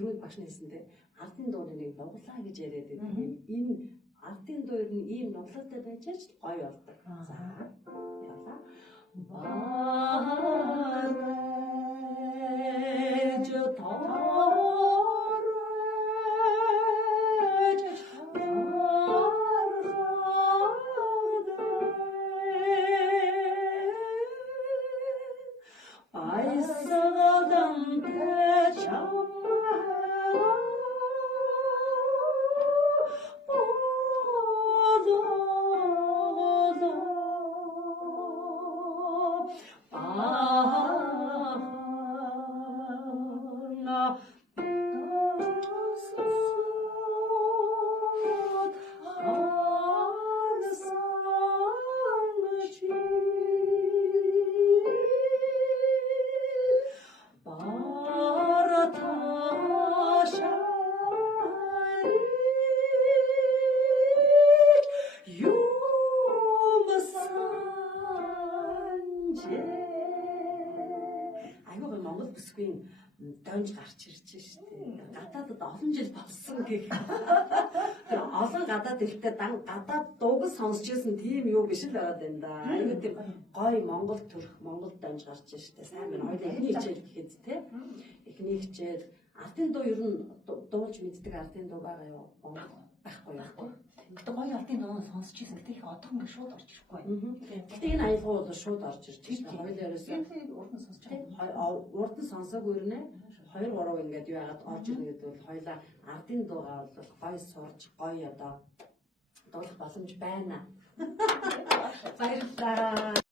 Түрүүнд багш нэсэндээ ардын дууны нэг нуглаа гэж яриад байдаг юм. Энэ ардын дуу нь ийм нуглаатай байж ч гоё болдог. За явлаа. Донж гарч ирж штэ. Гадаадд олон жил болсон гэх. Тэр олон гадаад ихтэй гадаад дууг сонсч ирсэн тийм юу биш л байгаа юм да. Аюу тийм гой Монгол төрх Монгол донж гарч штэ. Сайн байна. Хоёул эхний хичээл гэхэд те. Эхний хичээл ардын дуу ер нь дуулж мэддэг ардын дуу байгаа юу? Байхгүй яахгүй. Гэтэ гоё ардын дууг сонсч ирсэн. Гэтэ их одохон гэж шууд орж ирэхгүй. Гэтэ энэ аялал бол шууд орж ирж штэ. Хоёул ерөөсөө урд нь сонсч байгаа. Урд нь сонсоогүй нэ. 2-3 ингээд юу яагаад орж ирнэ гэдэг бол хоёлаа ардын дуугаа бол гоё сурж гоё одоо дуулах боломж байна. Баярлалаа.